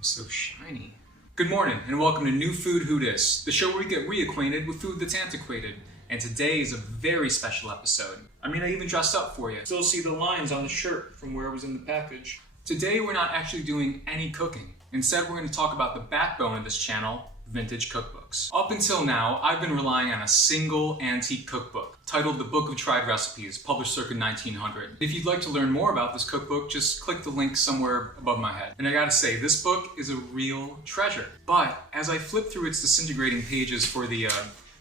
I'm so shiny. Good morning and welcome to New Food Who Dis, the show where we get reacquainted with food that's antiquated. And today is a very special episode. I even dressed up for you. Still see the lines on the shirt from where it was in the package. Today we're not actually doing any cooking. Instead we're going to talk about the backbone of this channel, vintage cookbooks. Up until now, I've been relying on a single antique cookbook titled The Book of Tried Recipes, published circa 1900. If you'd like to learn more about this cookbook, just click the link somewhere above my head. And I gotta say, this book is a real treasure. But as I flip through its disintegrating pages for the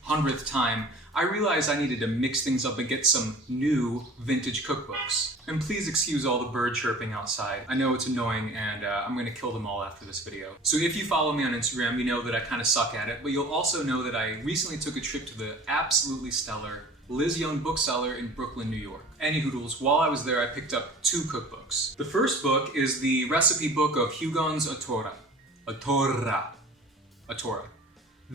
100th time, I realized I needed to mix things up and get some new vintage cookbooks. And please excuse all the bird chirping outside. I know it's annoying and I'm gonna kill them all after this video. So if you follow me on Instagram, you know that I kind of suck at it, but you'll also know that I recently took a trip to the absolutely stellar Liz Young bookseller in Brooklyn, New York. Anyhoodles, while I was there, I picked up two cookbooks. The first book is the recipe book of Hugon's Atora, the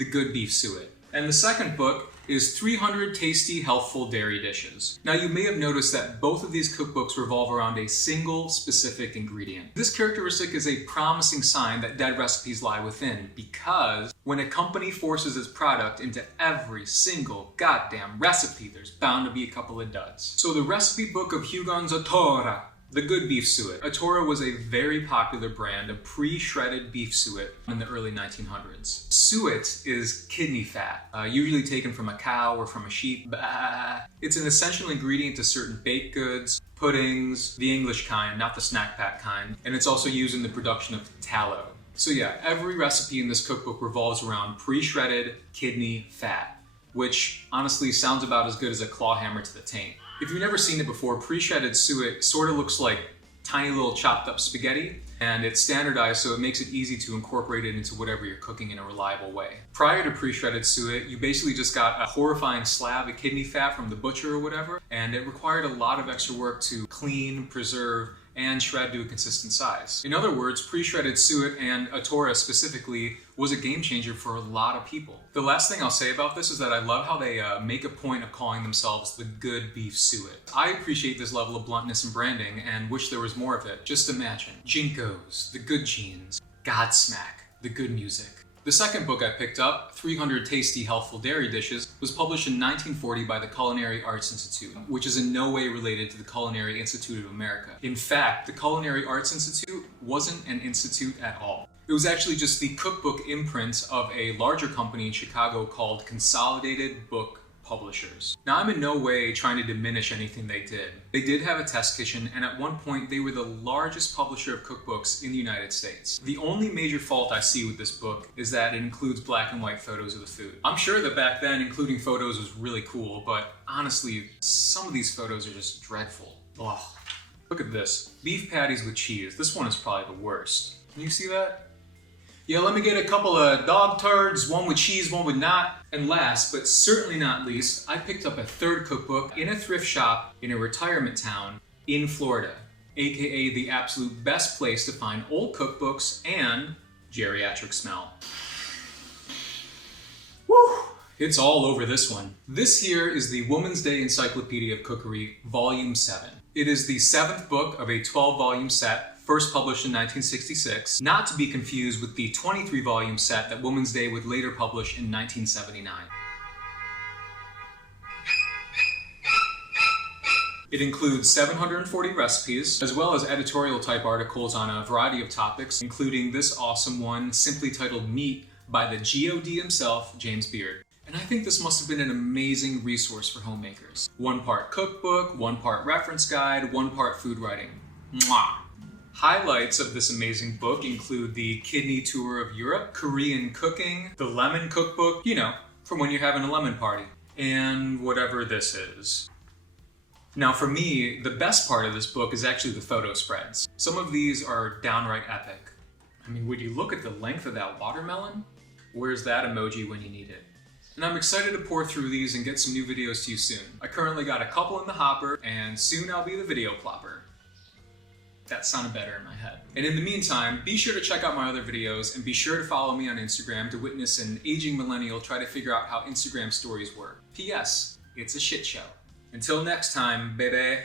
good beef suet. And the second book is 300 tasty, healthful dairy dishes. Now you may have noticed that both of these cookbooks revolve around a single specific ingredient. This characteristic is a promising sign that dead recipes lie within, because when a company forces its product into every single goddamn recipe, there's bound to be a couple of duds. So the recipe book of Hugon's Atora, the good beef suet. Atora was a very popular brand of pre-shredded beef suet in the early 1900s. Suet is kidney fat, usually taken from a cow or from a sheep. Bah. It's an essential ingredient to certain baked goods, puddings, the English kind, not the snack pack kind, and it's also used in the production of tallow. So yeah, every recipe in this cookbook revolves around pre-shredded kidney fat, which honestly sounds about as good as a claw hammer to the taint. If you've never seen it before, pre-shredded suet sort of looks like tiny little chopped up spaghetti, and it's standardized so it makes it easy to incorporate it into whatever you're cooking in a reliable way. Prior to pre-shredded suet, you basically just got a horrifying slab of kidney fat from the butcher or whatever, and it required a lot of extra work to clean, preserve, and shred to a consistent size. In other words, pre-shredded suet, and Atora specifically, was a game changer for a lot of people. The last thing I'll say about this is that I love how they make a point of calling themselves the good beef suet. I appreciate this level of bluntness and branding and wish there was more of it. Just imagine. Jinkos, the good jeans. Godsmack, the good music. The second book I picked up, 300 Tasty Healthful Dairy Dishes, was published in 1940 by the Culinary Arts Institute, which is in no way related to the Culinary Institute of America. In fact, the Culinary Arts Institute wasn't an institute at all. It was actually just the cookbook imprint of a larger company in Chicago called Consolidated Book Publishers. Now, I'm in no way trying to diminish anything they did. They did have a test kitchen, and at one point they were the largest publisher of cookbooks in the United States. The only major fault I see with this book is that it includes black and white photos of the food. I'm sure that back then including photos was really cool, but honestly, some of these photos are just dreadful. Ugh. Look at this. Beef patties with cheese. This one is probably the worst. Can you see that? Yeah, let me get a couple of dog turds, one with cheese, one with not. And last, but certainly not least, I picked up a third cookbook in a thrift shop in a retirement town in Florida, aka the absolute best place to find old cookbooks and geriatric smell. Woo! It's all over this one. This here is the Woman's Day Encyclopedia of Cookery, Volume 7. It is the 7th book of a 12-volume set, first published in 1966, not to be confused with the 23-volume set that Woman's Day would later publish in 1979. It includes 740 recipes, as well as editorial type articles on a variety of topics, including this awesome one, simply titled Meat, by the GOD himself, James Beard. And I think this must have been an amazing resource for homemakers. One part cookbook, one part reference guide, one part food writing. Mwah! Highlights of this amazing book include the Kidney Tour of Europe, Korean Cooking, the Lemon Cookbook, you know, from when you're having a lemon party, and whatever this is. Now for me, the best part of this book is actually the photo spreads. Some of these are downright epic. Would you look at the length of that watermelon? Where's that emoji when you need it? And I'm excited to pour through these and get some new videos to you soon. I currently got a couple in the hopper, and soon I'll be the video plopper. That sounded better in my head. And in the meantime, be sure to check out my other videos and be sure to follow me on Instagram to witness an aging millennial try to figure out how Instagram stories work. P.S. It's a shit show. Until next time, baby.